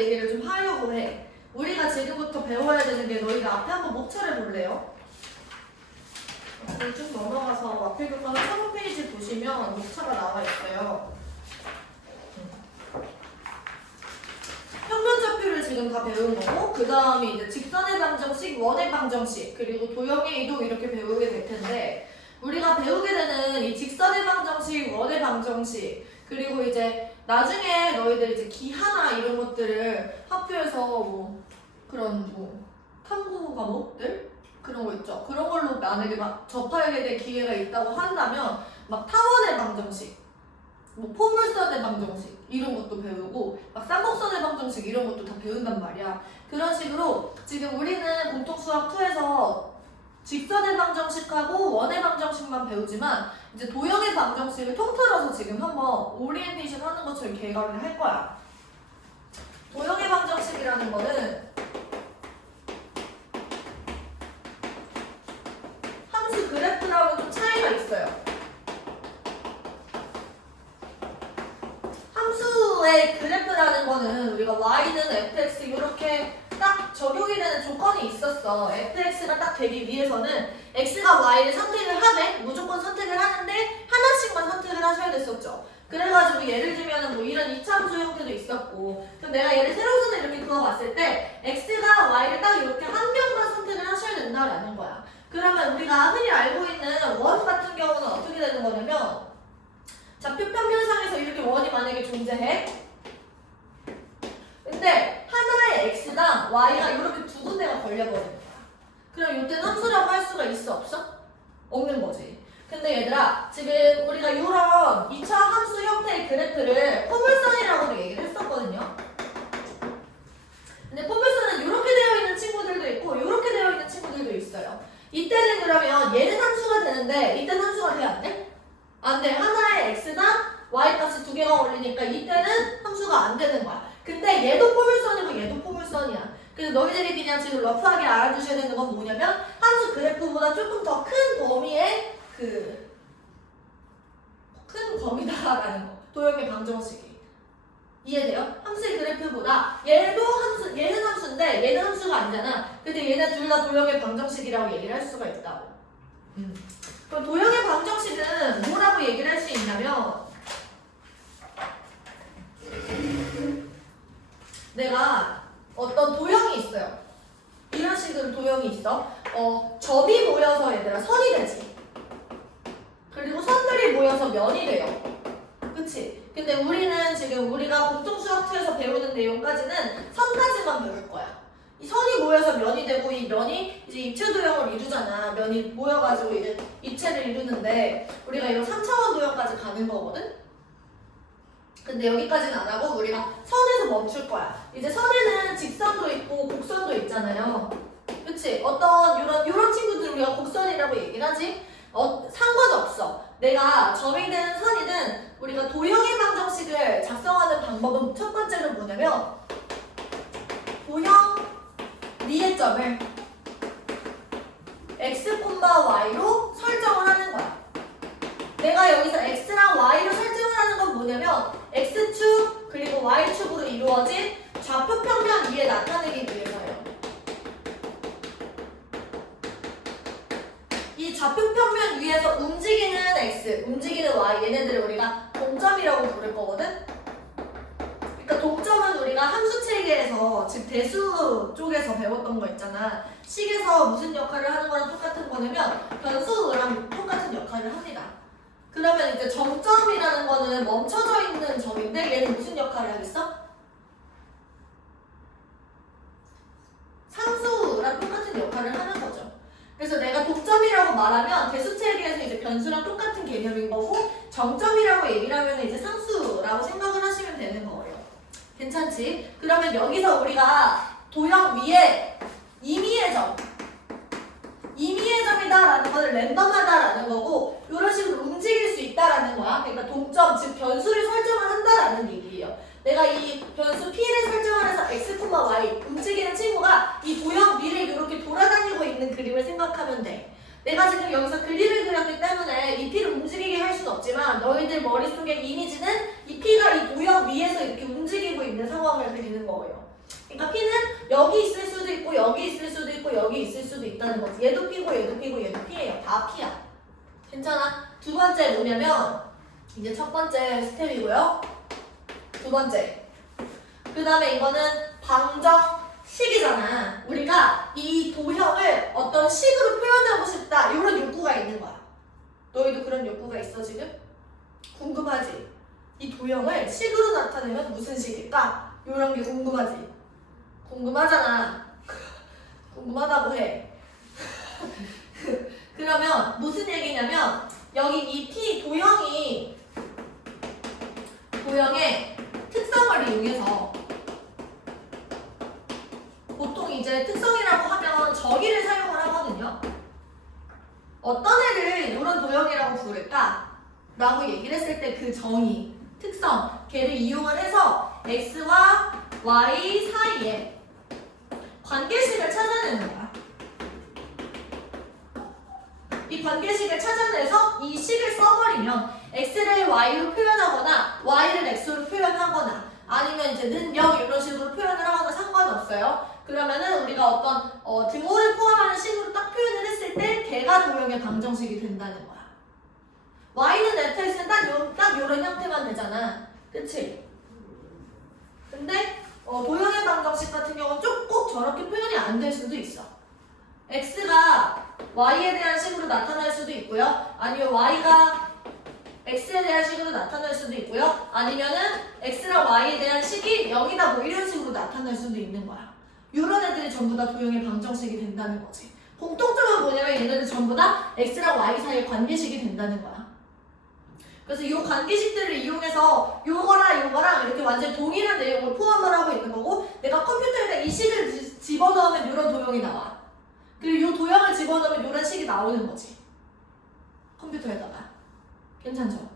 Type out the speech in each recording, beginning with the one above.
얘기를 좀 하려고 해. 우리가 지금부터 배워야 되는 게 너희들 앞에 한번 목차를 볼래요? 쭉 넘어가서 앞에 교과서 15페이지 보시면 목차가 나와 있어요. 평면좌표를 지금 다 배운 거고, 그 다음에 이제 직선의 방정식, 원의 방정식, 그리고 도형의 이동 이렇게 배우게 될 텐데, 우리가 배우게 되는 이 직선의 방정식, 원의 방정식, 그리고 이제 나중에 너희들 이제 기하나 이런 것들을 학교에서 뭐 그런 뭐 탐구 과목들 그런 거 있죠. 그런 걸로 만약에 막 접하게 될 기회가 있다고 한다면 막 타원의 방정식, 뭐 포물선의 방정식 이런 것도 배우고 막 쌍곡선의 방정식 이런 것도 다 배운단 말이야. 그런 식으로 지금 우리는 공통수학 2에서 직선의 방정식하고 원의 방정식만 배우지만 이제 도형의 방정식을 통틀어서 지금 한번 오리엔테이션 하는 것처럼 개괄을 할 거야. 도형의 방정식이라는 거는 함수 그래프랑은 좀 차이가 있어요. 함수의 그래프라는 거는 우리가 y는 fx 이렇게 딱 적용이 되는 조건이 있었어. fx가 딱 되기 위해서는 x가 y를 선택을 하되 무조건 선택을 하는데 하나씩만 선택을 하셔야 됐었죠. 그래가지고 예를 들면은 뭐 이런 이차함수 형태도 있었고, 그럼 내가 얘를 세로선을 이렇게 그어봤을 때 x가 y를 딱 이렇게 한 명만 선택을 하셔야 된다라는 거야. 그러면 우리가 흔히 알고 있는 원 같은 경우는 어떻게 되는 거냐면, 좌표 평면상에서 이렇게 원이 만약에 존재해. 근데 하나의 x당 y가 이렇게 두 군데가 걸려버리는 거야. 그럼 이때는 함수라고 할 수가 있어 없어? 없는 거지. 근데 얘들아 지금 우리가 이런 2차 함수 형태의 그래프를 포물선이라고도 얘기를 했었거든요. 근데 포물선은 이렇게 되어 있는 친구들도 있고 이렇게 되어 있는 친구들도 있어요. 이때는 그러면 얘는 함수가 되는데 이때는 함수가 돼 안 돼? 안 돼. 하나의 x당 y값이 두 개가 걸리니까 이때는 함수가 안 되는 거야. 근데 얘도 포물선이고 얘도 포물선이야. 그래서 너희들이 그냥 지금 러프하게 알아두셔야 되는 건 뭐냐면 함수 그래프보다 조금 더 큰 범위의 큰 범위다라는 거. 도형의 방정식이. 이해돼요? 함수의 그래프보다 얘는 함수인데 얘는 함수가 아니잖아. 근데 얘네 둘 다 도형의 방정식이라고 얘기를 할 수가 있다고. 그럼 도형의 방정식은 뭐라고 얘기를 할 수 있냐면, 내가 어떤 도형이 있어요. 이런 식으로 도형이 있어. 접이 모여서 얘들아 선이 되지. 그리고 선들이 모여서 면이 돼요. 그치? 근데 우리는 지금 우리가 공통수학2에서 배우는 내용까지는 선까지만 배울 거야. 이 선이 모여서 면이 되고 이 면이 이제 입체 도형을 이루잖아. 면이 모여가지고 이제 입체를 이루는데 우리가 이런 3차원 도형까지 가는 거거든? 근데 여기까지는 안 하고 우리가 선에서 멈출 거야. 이제 선에는 직선도 있고 곡선도 있잖아요. 그치? 어떤 이런 친구들 우리가 곡선이라고 얘기를 하지? 상관없어. 내가 점이 되는 선이든 우리가 도형의 방정식을 작성하는 방법은 첫 번째는 뭐냐면 도형 위의 점을 x, y로 설정을 하는 거야. 내가 여기서 x랑 y로 설정을 하는 건 뭐냐면 x축 그리고 y축으로 이루어진 좌표 평면 위에 나타내기 위해서예요. 이 좌표 평면 위에서 움직이는 x, 움직이는 y 얘네들을 우리가 동점이라고 부를 거거든. 그러니까 동점은 우리가 함수 체계에서 즉 대수 쪽에서 배웠던 거 있잖아. 식에서 무슨 역할을 하는 거랑 똑같은 거냐면 변수랑 똑같은 역할을 합니다. 그러면 이제 정점이라는 거는 멈춰져 있는 점인데 얘는 무슨 역할을 하겠어? 상수랑 똑같은 역할을 하는 거죠. 그래서 내가 동점이라고 말하면 대수체계에서 이제 변수랑 똑같은 개념인 거고, 정점이라고 얘기를 하면 이제 상수라고 생각을 하시면 되는 거예요. 괜찮지? 그러면 여기서 우리가 도형 위에 임의의 점, 임의의 점이다라는 거는 랜덤하다라는 거고, 이런 식으로 움직일 수 있다라는 거야. 그러니까 동점, 즉 변수를 설정을 한다라는 얘기예요. 내가 이 변수 p를 설정을 해서 x, y 움직이는 친구가 이 도형 위를 이렇게 돌아다니고 있는 그림을 생각하면 돼. 내가 지금 여기서 그림을 그렸기 때문에 이 p를 움직이게 할 수는 없지만 너희들 머릿속에 이미지는 이 p가 이 도형 위에서 이렇게 움직이고 있는 상황을 그리는 거예요. 그러니까 P는 여기 있을 수도 있고 여기 있을 수도 있고 여기 있을 수도 있다는 거지. 얘도 P고 얘도 P고 얘도 P예요. 다 P야. 괜찮아? 두 번째 뭐냐면 이제 첫 번째 스텝이고요. 두 번째. 그 다음에 이거는 방정식이잖아. 우리가 이 도형을 어떤 식으로 표현하고 싶다. 이런 욕구가 있는 거야. 너희도 그런 욕구가 있어 지금? 궁금하지? 이 도형을 식으로 나타내면 무슨 식일까? 이런 게 궁금하지? 궁금하잖아. 궁금하다고 해. 그러면 무슨 얘기냐면 여기 이 P 도형의 특성을 이용해서 보통 이제 특성이라고 하면 저기를 사용을 하거든요. 어떤 애를 이런 도형이라고 부를까? 라고 얘기를 했을 때 그 정의, 특성, 걔를 이용을 해서 x와 y 사이에 관계식을 찾아내는 거야. 이 관계식을 찾아내서 이 식을 써버리면 x를 y로 표현하거나 y를 x로 표현하거나 아니면 이제 는영 이런 식으로 표현을 하거나 상관없어요. 그러면은 우리가 어떤 등호를 포함하는 식으로 딱 표현을 했을 때 걔가 도형의 방정식이 된다는 거야. y는 fx는 딱 요런 형태만 되잖아. 그치? 근데 도형의 방정식 같은 경우는 꼭 저렇게 표현이 안 될 수도 있어. x가 y에 대한 식으로 나타날 수도 있고요. 아니면 y가 x에 대한 식으로 나타날 수도 있고요. 아니면은 x랑 y에 대한 식이 0이다 뭐 이런 식으로 나타날 수도 있는 거야. 이런 애들이 전부 다 도형의 방정식이 된다는 거지. 공통점은 뭐냐면 얘네들 전부 다 x랑 y 사이의 관계식이 된다는 거야. 그래서 이 관계식들을 이용해서 요거랑 이렇게 완전 동일한 내용을 포함을 하고 있는 거고 내가 컴퓨터에다 이 식을 집어넣으면 이런 도형이 나와. 그리고 이 도형을 집어넣으면 이런 식이 나오는 거지. 컴퓨터에다가. 괜찮죠?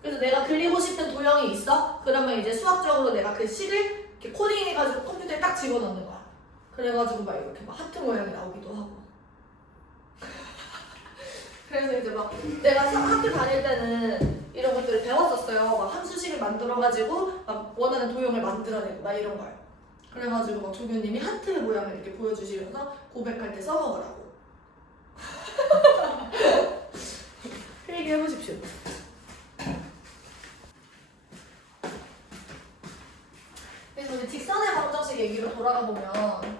그래서 내가 그리고 싶은 도형이 있어? 그러면 이제 수학적으로 내가 그 식을 이렇게 코딩해가지고 컴퓨터에 딱 집어넣는 거야. 그래가지고 막 이렇게 막 하트 모양이 나오기도 하고. 그래서 이제 막 내가 학교 다닐 때는 이런 것들을 배웠었어요. 막 함수식을 만들어가지고 막 원하는 도형을 만들어내고 막 이런 걸. 그래가지고 막 조교님이 하트 모양을 이렇게 보여주시면서 고백할 때 써먹으라고. 필기해보십시오. 그래서 우리 직선의 방정식 얘기로 돌아가 보면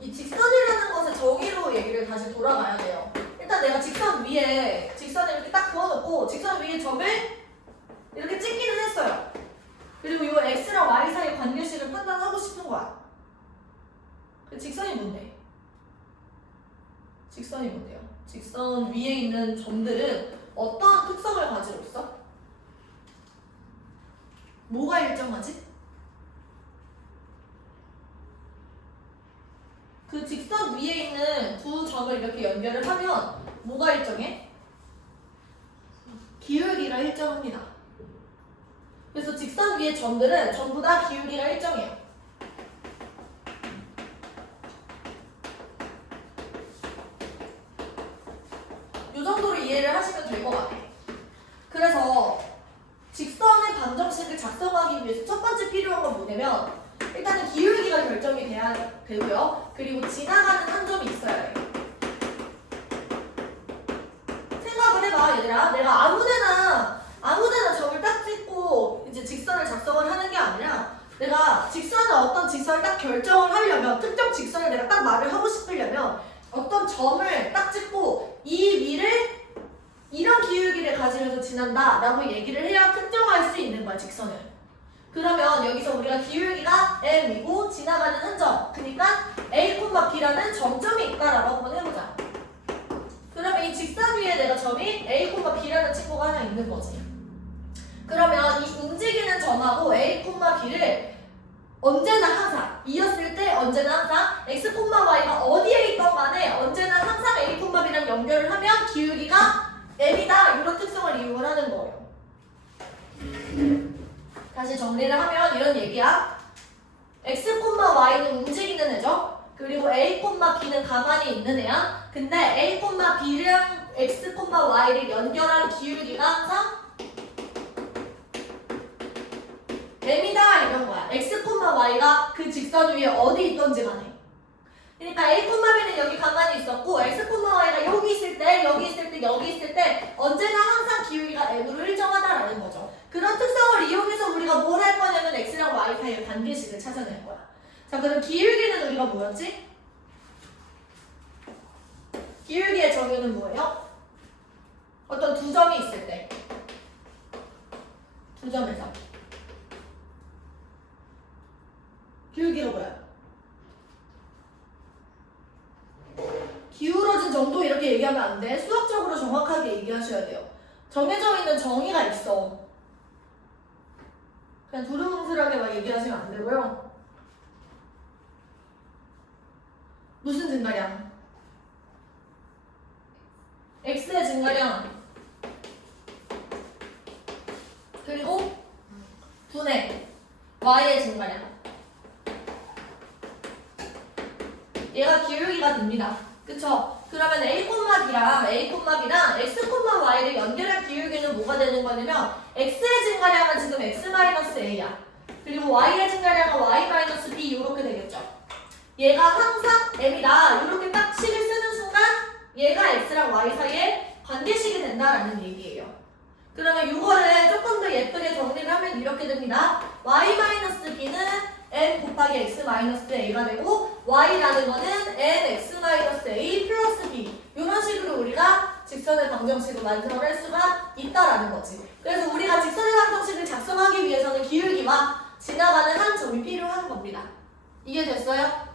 이 직선이라는 것의 정의로 얘기를 다시 돌아가야 돼요. 일단 내가 직선을 이렇게 딱 그어놓고 직선 위에 점을 이렇게 찍기는 했어요. 그리고 이 x랑 y 사이 관계식을 판단하고 싶은 거야. 그 직선이 뭔데? 직선이 뭔데요? 직선 위에 있는 점들은 어떠한 특성을 가지고 있어? 뭐가 일정하지? 그 직선 위에 있는 두 점을 이렇게 연결을 하면 뭐가 일정해? 기울기가 일정합니다. 그래서 직선 위의 점들은 전부 다 기울기가 일정해요. 이 정도로 이해를 하시면 될 것 같아요. 그래서 직선의 방정식을 작성하기 위해서 첫 번째 필요한 건 뭐냐면 일단은 기울기가 결정이 돼야 되고요. 그리고 지나가는 한 점이 있어야 해요. 생각을 해봐 얘들아. 내가 아무데나 점을 딱 찍고 이제 직선을 작성을 하는 게 아니라 내가 어떤 직선을 딱 결정을 하려면 특정 직선을 내가 딱 말을 하고 싶으려면 어떤 점을 딱 찍고 이 위를 이런 기울기를 가지면서 지난다 라고 얘기를 해야 특정할 수 있는 거야 직선을. 그러면 여기서 우리가 기울기가 m이고 지나가는 한 점, 그러니까 a, b라는 점점이 있다라고 한번 해보자. 그러면 이 직선 위에 내가 점이 a, b라는 친구가 하나 있는 거지. 그러면 이 움직이는 점하고 a, b를 언제나 항상 이었을 때 언제나 항상 x, y가 어디에 있던 간에 언제나 항상 a, b랑 연결을 하면 기울기가 m이다 이런 특성을 이용을 하는 거예요. 다시 정리를 하면 이런 얘기야. x, y는 움직이는 애죠. 그리고 a, b는 가만히 있는 애야. 근데 a, b랑 x, y를 연결한 기울기가 항상 직선 위에 어디 있던지 간에. 그러니까 A, B는 여기 가만히 있었고 X, Y가 여기 있을 때, 여기 있을 때, 여기 있을 때 언제나 항상 기울기가 M으로 일정하다라는 거죠. 그런 특성을 이용해서 우리가 뭘 할 거냐면 X랑 Y 사이의 관계식을 찾아낼 거야. 자, 그럼 기울기는 우리가 뭐였지? 기울기의 정의는 뭐예요? 어떤 두 점이 있을 때. 두 점에서. 기울기가 뭐야? 기울어진 정도 이렇게 얘기하면 안 돼. 수학적으로 정확하게 얘기하셔야 돼요. 정해져 있는 정의가 있어. 그냥 두루뭉술하게 막 얘기하시면 안 되고요. 무슨 증가량? X의 증가량 그리고 분의 Y의 증가량. 얘가 기울기가 됩니다. 그쵸? 그러면 A, B랑 X, Y를 연결할 기울기는 뭐가 되는 거냐면 X의 증가량은 지금 X-A야. 그리고 Y의 증가량은 Y-B 이렇게 되겠죠. 얘가 항상 M이다. 이렇게 딱 식을 쓰는 순간 얘가 X랑 Y 사이에 관계식이 된다라는 얘기예요. 그러면 이거를 조금 더 예쁘게 정리를 하면 이렇게 됩니다. Y-B는 M 곱하기 X-A가 되고 Y라는 거는 M X-A 플러스 B 이런 식으로 우리가 직선의 방정식을 만들어낼 수가 있다라는 거지. 그래서 우리가 직선의 방정식을 작성하기 위해서는 기울기와 지나가는 한 점이 필요한 겁니다. 이해됐어요?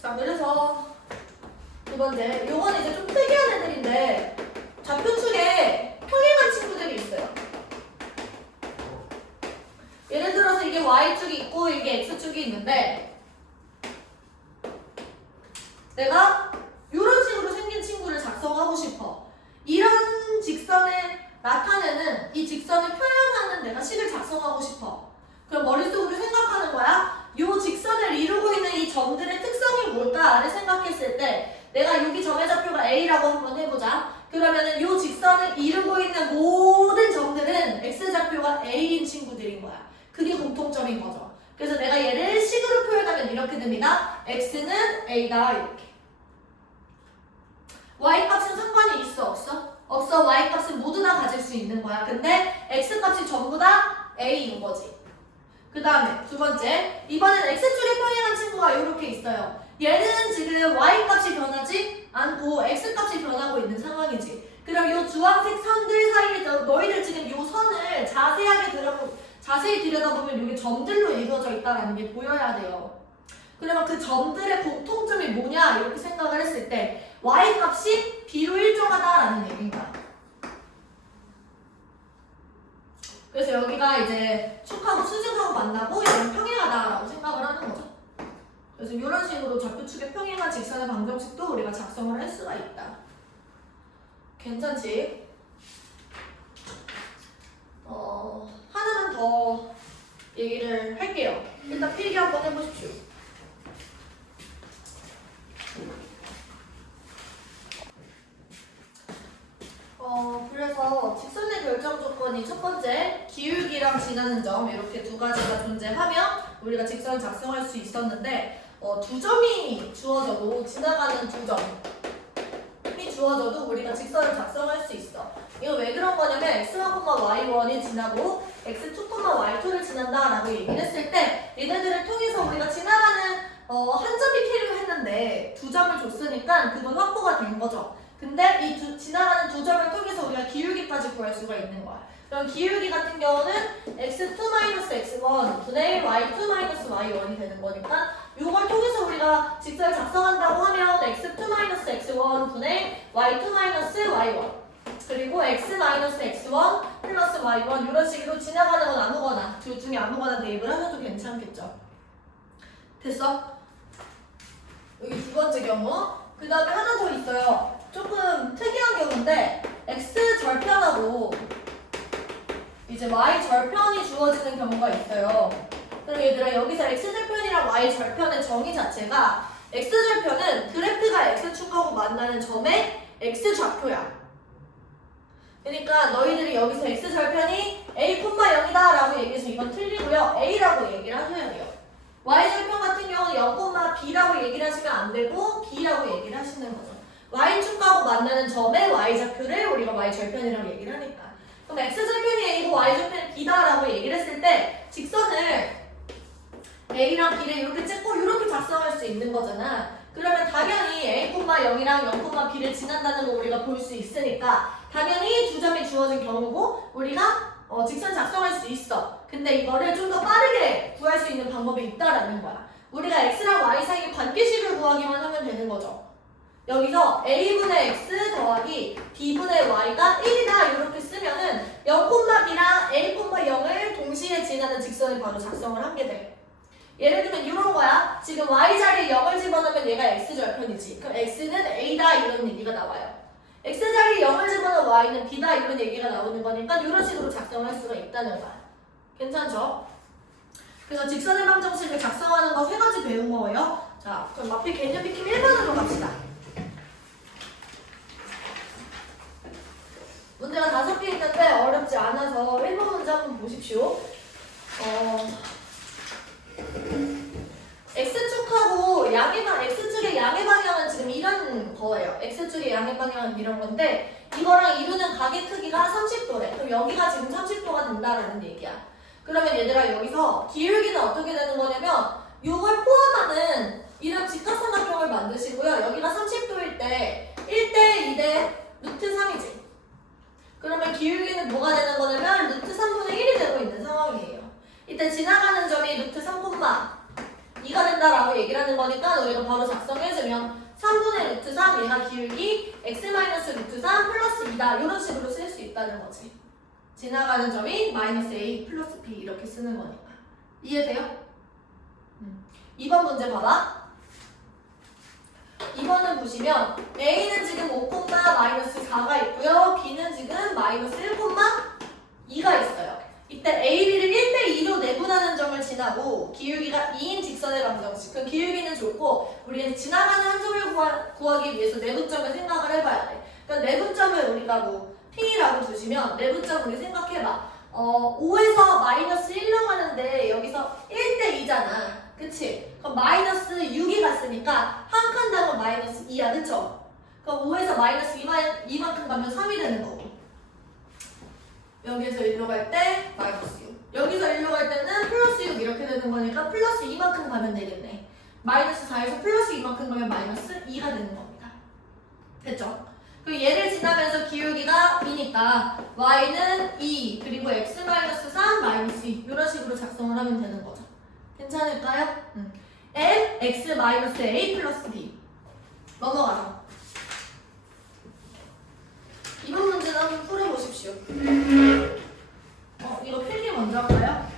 자, 그래서 두 번째, 요건 이제 좀 특이한 애들인데 좌표축에 평행한 친구들이 있어요. 예를 들어서 이게 Y축이 있고 이게 X축이 있는데 내가 이런 식으로 생긴 친구를 작성하고 싶어. 이런 직선을 나타내는 이 직선을 표현하는 내가 식을 작성하고 싶어. 그럼 머릿속으로 생각하는 거야. 이 직선을 이루고 있는 이 점들의 특성이 뭘까를 생각했을 때 내가 여기 점의 좌표가 A라고 한번 해보자. 그러면은 이 직선을 이루고 있는 모든 점들은 X좌표가 A인 친구들인 거야. 그게 공통점인 거죠. 그래서 내가 얘를 식으로 표현하면 이렇게 됩니다. X는 A다 이렇게. Y값은 상관이 있어 없어? 없어. Y값은 모두 다 가질 수 있는 거야. 근데 X값이 전부 다 A인 거지. 그 다음에 두 번째, 이번엔 X축에 평행한 친구가 이렇게 있어요. 얘는 지금 Y값이 변하지 않고 X값이 변하고 있는 상황이지. 그럼 이 주황색 선들 사이에 너희들 지금 이 선을 자세히 들여다보면 이게 점들로 이루어져 있다는 게 보여야 돼요. 그러면 그 점들의 공통점이 뭐냐 이렇게 생각을 했을 때 Y값이 B로 일정하다라는 얘기입니다. 그래서 여기가 이제 축하고 수직하고 만나고 얘는 평행하다라고 생각을 하는 거죠. 그래서 이런 식으로 좌표축의 평행한 직선의 방정식도 우리가 작성을 할 수가 있다. 괜찮지? 하나만 더 얘기를 할게요. 일단 필기 한번 해보십시오. 그래서 직선의 결정 조건이 첫 번째, 기울기랑 지나는 점 이렇게 두 가지가 존재하면 우리가 직선을 작성할 수 있었는데 두 점이 주어져도 지나가는 두 점이 주어져도 우리가 직선을 작성할 수 있어. 이거 왜 그런 거냐면 x1, y1이 지나고 x2, y2를 지난다라고 얘기를 했을 때 얘네들을 통해서 우리가 지나가는 한 점이 필요했는데 두 점을 줬으니까 그건 확보가 된 거죠. 근데 이 지나가는 두 점을 통해서 우리가 기울기까지 구할 수가 있는 거야. 그럼 기울기 같은 경우는 x2-x1 분의 y2-y1이 되는 거니까 이걸 통해서 우리가 직선을 작성한다고 하면 x2-x1 분의 y2-y1 그리고 x-x1 플러스 y1 이런 식으로 지나가는 건 아무거나 둘 중에 아무거나 대입을 하셔도 괜찮겠죠. 됐어? 여기 두 번째 경우. 그 다음에 하나 더 있어요. 조금 특이한 경우인데 x 절편하고 이제 y 절편이 주어지는 경우가 있어요. 그럼 얘들아 여기서 x 절편이랑 y 절편의 정의 자체가 x 절편은 그래프가 x축하고 만나는 점의 x 좌표야. 그러니까 너희들이 여기서 x절편이 a,0이다 라고 얘기해서 이건 틀리고요. a라고 얘기를 하셔야 돼요. y절편 같은 경우는 0,b라고 얘기를 하시면 안 되고 b라고 얘기를 하시는 거죠. y축하고 만나는 점의 y좌표를 우리가 y절편이라고 얘기를 하니까. 그럼 x절편이 a고 y절편이 b다 라고 얘기를 했을 때 직선을 a랑 b를 이렇게 찍고 이렇게 작성할 수 있는 거잖아. 그러면 당연히 a,0이랑 0,b를 지난다는 거 우리가 볼 수 있으니까 당연히 두 점이 주어진 경우고 우리가 직선 작성할 수 있어. 근데 이거를 좀 더 빠르게 구할 수 있는 방법이 있다라는 거야. 우리가 x랑 y 사이의 관계식을 구하기만 하면 되는 거죠. 여기서 a분의 x 더하기 b분의 y가 1이다 이렇게 쓰면은 0,b랑 a,0을 동시에 지나는 직선을 바로 작성을 하게 돼. 예를 들면 이런 거야. 지금 y 자리에 0을 집어넣으면 얘가 x절편이지. 그럼 x는 a다 이런 얘기가 나와요. x 자리에 0을 집어넣으면 y는 b다 이런 얘기가 나오는 거니까 이런 식으로 작성을 할 수가 있다는 거야. 괜찮죠? 그래서 직선의 방정식을 작성하는 거 세 가지 배운 거예요. 자, 그럼 마피 개념 익힘 1번으로 갑시다. 문제가 5개 있는데 어렵지 않아서 1번 문제 한번 보십시오. X축하고 X축의 양의 방향은 지금 이런 거예요. X축의 양의 방향은 이런 건데 이거랑 이루는 각의 크기가 30도래. 그럼 여기가 지금 30도가 된다라는 얘기야. 그러면 얘들아 여기서 기울기는 어떻게 되는 거냐면 이걸 포함하는 이런 직각삼각형을 만드시고요. 여기가 30도일 때 1대 2대 루트 3이지. 그러면 기울기는 뭐가 되는 거냐면 루트 3분의 1이 되고 있는 상황이에요. 이때 지나가는 점이 루트 3,2가 된다라고 얘기를 하는 거니까 우리가 바로 작성해주면 3분의 루트 3 얘가 기울기 x-루트 3 플러스 2다 이런 식으로 쓸 수 있다는 거지. 지나가는 점이 마이너스 a 플러스 b 이렇게 쓰는 거니까. 이해돼요? 2번 문제 봐봐. 2번은 보시면 a는 지금 5,-4가 있고요. b는 지금 마이너스 1,2가 있어요. 이때 a, b를 1대2로 내분하는 점을 지나고 기울기가 2인 직선의 방정식. 그럼 기울기는 좋고 우리는 지나가는 한 점을 구하기 위해서 내분점을 생각을 해봐야 돼. 그럼 내분점을 우리가 뭐 P라고 두시면 내분점 우리 생각해봐. 5에서 마이너스 1로 가는데 여기서 1대2잖아. 그치? 그럼 마이너스 6이 갔으니까 한 칸당은 마이너스 2야. 그쵸? 그럼 5에서 마이너스 2만큼 가면 3이 되는 거고. 여기에서 1로 갈 때 마이너스 6. 여기서 1로 갈 때는 플러스 6 이렇게 되는 거니까 플러스 2만큼 가면 되겠네. 마이너스 4에서 플러스 2만큼 가면 마이너스 2가 되는 겁니다. 됐죠? 그리고 얘를 지나면서 기울기가 2니까 y는 2 그리고 x-3 마이너스 2 이런 식으로 작성을 하면 되는 거죠. 괜찮을까요? m x-a 플러스 b 넘어가서 2번 문제는 한번 풀어보십시오. 이거 필기 먼저 할까요?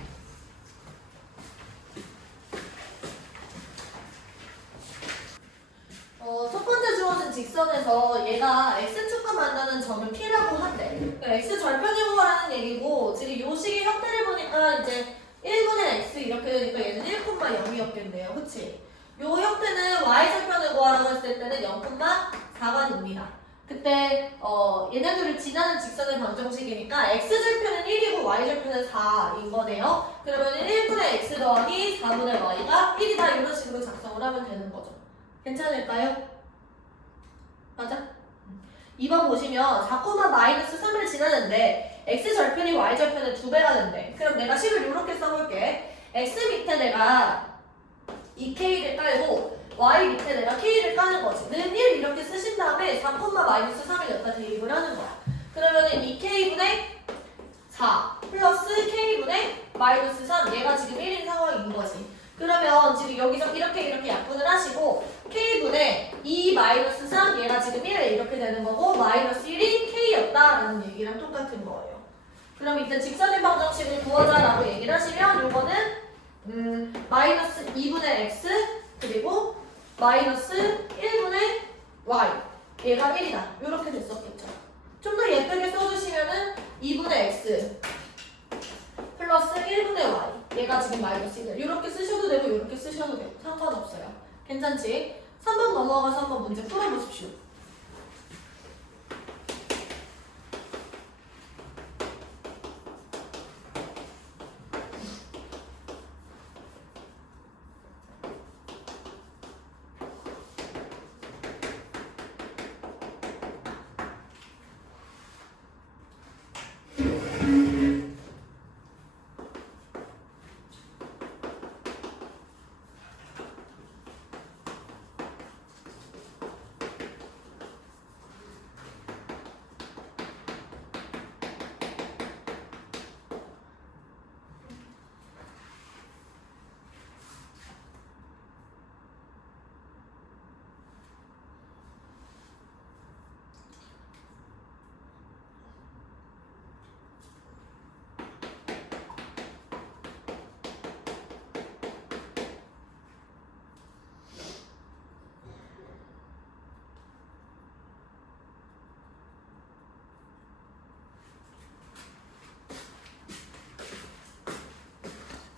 첫 번째 주어진 직선에서 얘가 x축과 만나는 점을 P라고 한대. 그러니까 x절편이 구하라는 얘기고 지금 요 식의 형태를 보니까 이제 1분의 x 이렇게 되니까 얘는 1,0이었겠네요. 그치? 요 형태는 y절편을 구하라고 했을 때는 0,4가 됩니다. 그때 얘네들을 지나는 직선의 방정식이니까 x절편은 1이고 y절편은 4인 거네요. 그러면 1분의 x 더하기 4분의 y가 1이다 이런 식으로 작성을 하면 되는 거죠. 괜찮을까요? 맞아? 2번 보시면 4,-3을 지나는데 x절편이 y절편의 2배가 된대. 그럼 내가 식을 이렇게 써볼게. x 밑에 내가 2k를 깔고 y 밑에 내가 k를 까는 거지. 는 1 이렇게 쓰신 다음에 4,-3을 여기다 대입을 하는 거야. 그러면은 2k분의 4 플러스 k분의 마이너스 3 얘가 지금 1인 상황인 거지. 그러면 지금 여기서 이렇게 약분을 하시고 k분의 2-3 얘가 지금 1 이렇게 되는 거고 마이너스 1이 k였다라는 얘기랑 똑같은 거예요. 그럼 이때 직선의 방정식을 구하자라고 얘기를 하시면 요거는 마이너스 2분의 x 그리고 마이너스 1분의 y 얘가 1이다 이렇게 됐었겠죠. 좀 더 예쁘게 써주시면은 2분의 x 플러스 1분의 y 얘가 지금 마이너스 1 이렇게 쓰셔도 되고 이렇게 쓰셔도 돼요. 상관없어요. 괜찮지? 3번 넘어가서 한번 문제 풀어보십시오.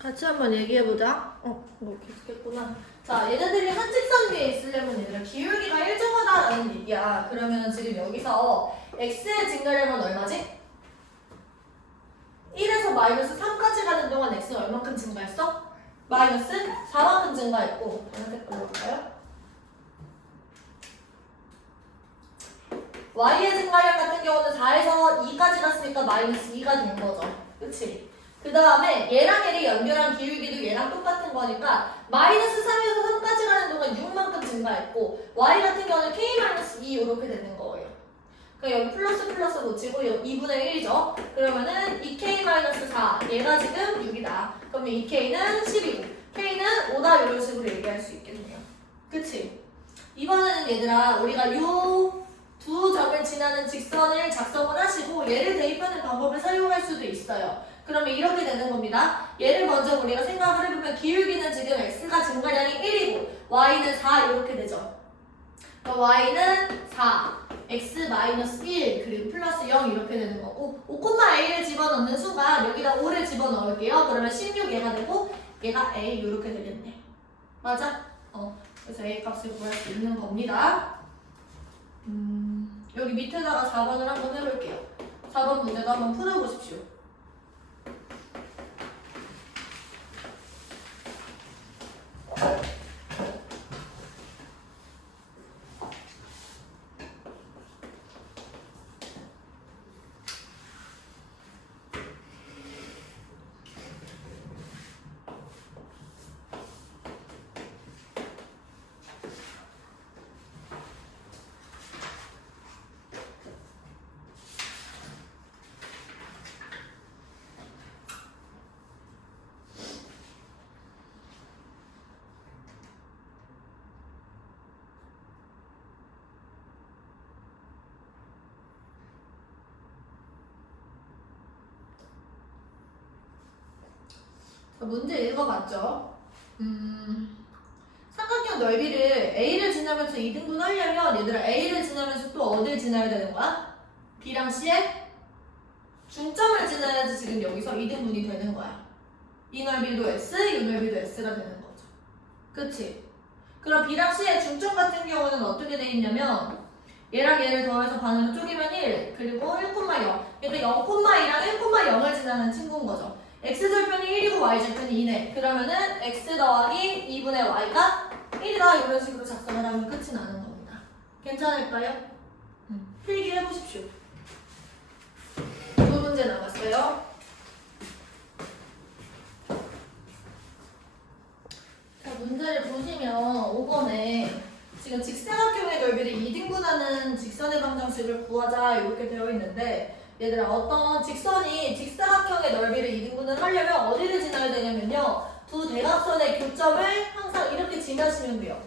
같이 한번 얘기해보자. 뭐 계속했구나. 자, 얘네들이 한 직선 위에 있으려면 얘들아 기울기가 일정하다라는 얘기야. 그러면 지금 여기서 x의 증가량은 얼마지? 1에서 마이너스 3까지 가는 동안 x는 얼만큼 증가했어? 마이너스 4만큼 증가했고, 다른 색깔로 볼까요? y의 증가량 같은 경우는 4에서 2까지 갔으니까 마이너스 2가 된 거죠. 그치? 그 다음에 얘랑 얘를 연결한 기울기도 얘랑 똑같은 거니까 마이너스 3에서 3까지 가는 동안 6만큼 증가했고 y 같은 경우는 k-2 이렇게 되는 거예요. 그러니까 여기 플러스 놓치고 2분의 1이죠. 그러면은 2k-4 얘가 지금 6이다. 그러면 2k는 10이고 k는 5다 이런 식으로 얘기할 수 있겠네요. 그치? 이번에는 얘들아 우리가 요 두 점을 지나는 직선을 작성을 하시고 얘를 대입하는 방법을 사용할 수도 있어요. 그러면 이렇게 되는 겁니다. 얘를 먼저 우리가 생각을 해보면 기울기는 지금 x가 증가량이 1이고 y는 4 이렇게 되죠. y는 4, x-1 그리고 플러스 0 이렇게 되는 거고 5,a를 집어넣는 순간 여기다 5를 집어넣을게요. 그러면 16 얘가 되고 얘가 a 이렇게 되겠네. 맞아? 그래서 a 값을 구할 수 있는 겁니다. 여기 밑에다가 4번을 한번 해볼게요. 4번 문제도 한번 풀어보십시오. 문제 읽어봤죠? 삼각형 넓이를 A를 지나면서 2등분 하려면 얘들아 A를 지나면서 또 어딜 지나야 되는 거야? B랑 C의 중점을 지나야지 지금 여기서 2등분이 되는 거야. 이 넓이도 S, 이 넓이도 S가 되는 거죠. 그치? 그럼 B랑 C의 중점 같은 경우는 어떻게 돼 있냐면 얘랑 얘를 더해서 반으로 쪼개면 1, 그리고 1,0 그러니까 0,2랑 1,0을 지나는 친구인 거죠. x절편이 1이고 y절편이 2네. 그러면은 x 더하기 2분의 y가 1이다. 이런 식으로 작성을 하면 끝이 나는 겁니다. 괜찮을까요? 필기 해보십시오. 두 문제 남았어요. 자, 문제를 보시면 5번에 지금 직사각형의 넓이를 2등분하는 직선의 방정식을 구하자 이렇게 되어 있는데 얘들아 어떤 직선이 직사각형의 넓이를 2등분을 하려면 어디를 지나야 되냐면요 두 대각선의 교점을 항상 이렇게 지나시면 돼요.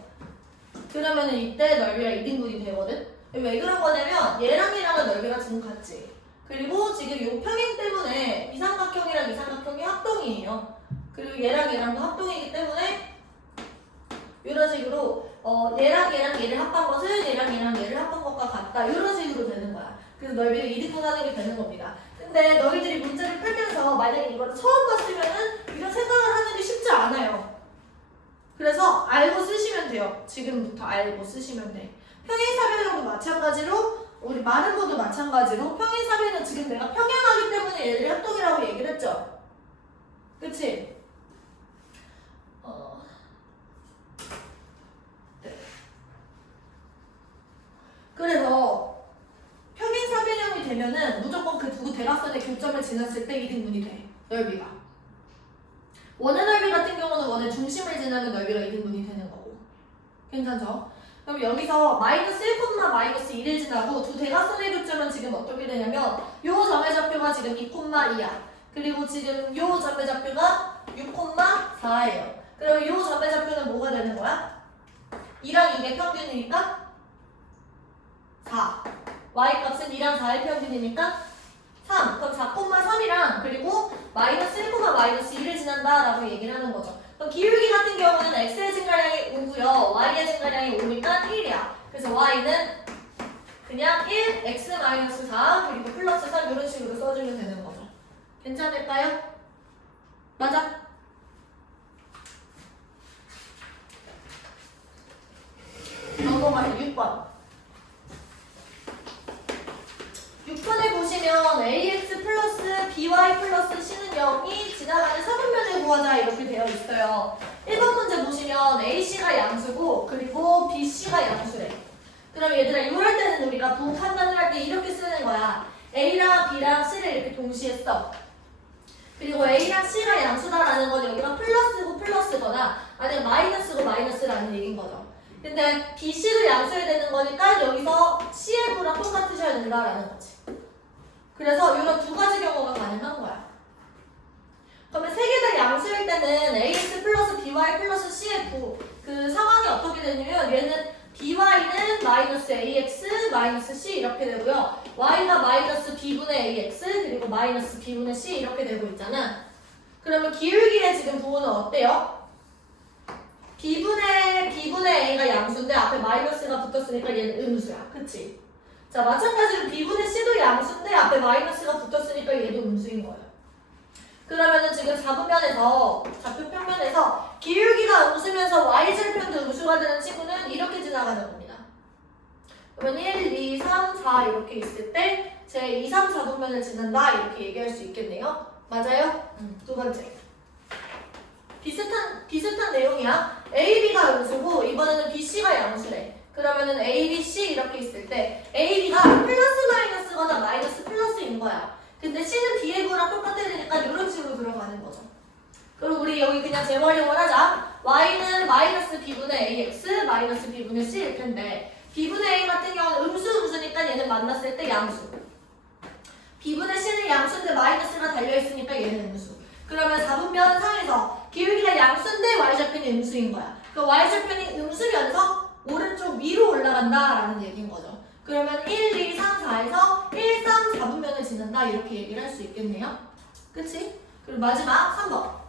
그러면은 이때 넓이가 2등분이 되거든. 왜 그런 거냐면 얘랑 얘랑은 넓이가 지금 같지. 그리고 지금 이 평행 때문에 이 삼각형이랑 이 삼각형이 합동이에요. 그리고 얘랑 얘랑도 합동이기 때문에 이런 식으로 얘랑 얘를 합한 것은 얘랑 얘를 합한 것과 같다. 이런 식으로 되는 거야. 그래서 넓이를 2등분하는 게 되는 겁니다. 근데 너희들이 문제를 풀면서 만약에 이거를 처음 봤으면은 이런 생각을 하는 게 쉽지 않아요. 그래서 알고 쓰시면 돼요. 지금부터 알고 쓰시면 돼. 평행사변형도 마찬가지로 우리 많은 것도 마찬가지로 평행사변은 지금 내가 평행하기 때문에 얘를 합동이라고 얘기를 했죠. 그치? 네. 그래서 평행사변형이 되면은 무조건 그 두 대각선의 교점을 지났을 때 2등분이 돼. 넓이가. 원의 넓이 같은 경우는 원의 중심을 지나면 넓이가 2등분이 되는 거고. 괜찮죠? 그럼 여기서 마이너스 1, 마이너스 2를 지나고 두 대각선의 교점은 지금 어떻게 되냐면 요 점의 좌표가 지금 2,2야. 그리고 지금 요 점의 좌표가 6,4예요. 그럼 요 점의 좌표는 뭐가 되는 거야? 2랑 6의 평균이니까 4. y값은 2랑 4의 평균이니까 3. 그럼 4,3이랑 그리고 마이너스 1, 마이너스 2를 지난다 라고 얘기를 하는 거죠. 그럼 기울기 같은 경우는 x의 증가량이 5고요. y의 증가량이 5니까 1이야. 그래서 y는 그냥 1, x-4 그리고 플러스 3 이런 식으로 써주면 되는 거죠. 괜찮을까요? 맞아? 넘어가요. 6번. 6번에 보시면 ax 플러스 by 플러스 c는 0이 지나가는 사분면을 구하자 이렇게 되어 있어요. 1번 문제 보시면 ac가 양수고 그리고 bc가 양수래. 그럼 얘들아 이럴 때는 우리가 부호 판단을 할 때 이렇게 쓰는 거야. a랑 b랑 c를 이렇게 동시에 써. 그리고 a랑 c가 양수다라는 건 여기가 플러스고 플러스거나 아니면 마이너스고 마이너스라는 얘기인 거죠. 근데 b, c를 양수해야 되는 거니까 여기서 c의 부랑 똑같으셔야 된다라는 거지. 그래서 이런 두 가지 경우가 가능한 거야. 그러면 세 개 다 양수일 때는 ax 플러스 by 플러스 c의 부, 그 상황이 어떻게 되냐면 얘는 by는 마이너스 ax 마이너스 c 이렇게 되고요. y가 마이너스 b분의 ax 그리고 마이너스 b분의 c 이렇게 되고 있잖아. 그러면 기울기의 지금 부호는 어때요? b분의 a가 양수인데 앞에 마이너스가 붙었으니까 얘는 음수야. 그치? 자, 마찬가지로 b분의 c도 양수인데 앞에 마이너스가 붙었으니까 얘도 음수인 거예요. 그러면은 지금 4분면에서 좌표 평면에서 기울기가 음수면서 y절편도 음수가 되는 친구는 이렇게 지나가는 겁니다. 그러면 1, 2, 3, 4 이렇게 있을 때 제 2, 3, 4분면을 지난다 이렇게 얘기할 수 있겠네요. 맞아요? 두 번째. 비슷한 내용이야. A, B가 음수고 이번에는 B, C가 양수래. 그러면은 A, B, C 이렇게 있을 때 A, B가 플러스 마이너스거나 마이너스 플러스인 거야. 근데 C는 B의 부랑 똑같아야 되니까 이런 식으로 들어가는 거죠. 그리고 우리 여기 그냥 재활용을 하자. Y는 마이너스 B분의 AX 마이너스 B분의 C일 텐데 B분의 A 같은 경우는 음수니까 얘는 만났을 때 양수. B분의 C는 양수인데 마이너스가 달려있으니까 얘는 음수. 그러면 4분면 상에서 기울기가 양수인데 y절편이 음수인 거야. 그 y절편이 음수면서 오른쪽 위로 올라간다라는 얘기인 거죠. 그러면 1, 2, 3, 4에서 1, 3, 4분면을 지난다 이렇게 얘기를 할 수 있겠네요. 그치? 그리고 마지막 3번.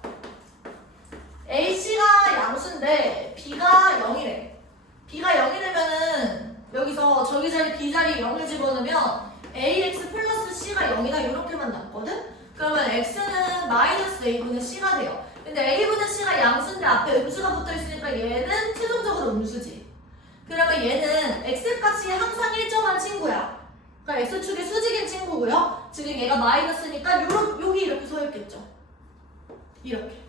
AC가 양수인데 B가 0이래. B가 0이라면은 여기서 저기 자리 B 자리 0을 집어넣으면 AX 플러스 C가 0이다 이렇게만 남거든? 그러면 X는 마이너스 A분의 C가 돼요. 근데 A분의 C가 양수인데 앞에 음수가 붙어있으니까 얘는 최종적으로 음수지. 그러면 얘는 X값이 항상 일정한 친구야. 그러니까 X축의 수직인 친구고요. 지금 얘가 마이너스니까 여기 이렇게 서있겠죠. 이렇게.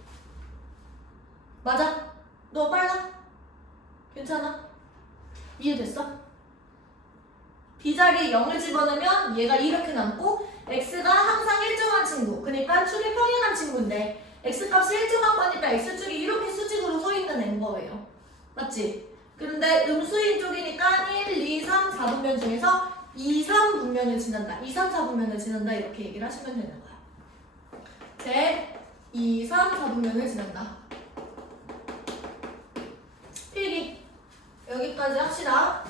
맞아? 너 빨라? 괜찮아? 이해됐어? B자리에 0을 집어넣으면 얘가 이렇게 남고 X가 항상 일정한 친구. 그러니까 축이 평행한 친구인데 X값이 일정한 거니까 X축이 이렇게 수직으로 서있는 앤 거예요. 맞지? 그런데 음수인 쪽이니까 1, 2, 3, 4분면 중에서 2, 3분면을 지난다. 2, 3, 4분면을 지난다. 이렇게 얘기를 하시면 되는 거야. 제 2, 3, 4분면을 지난다. 필기. 여기까지 합시다.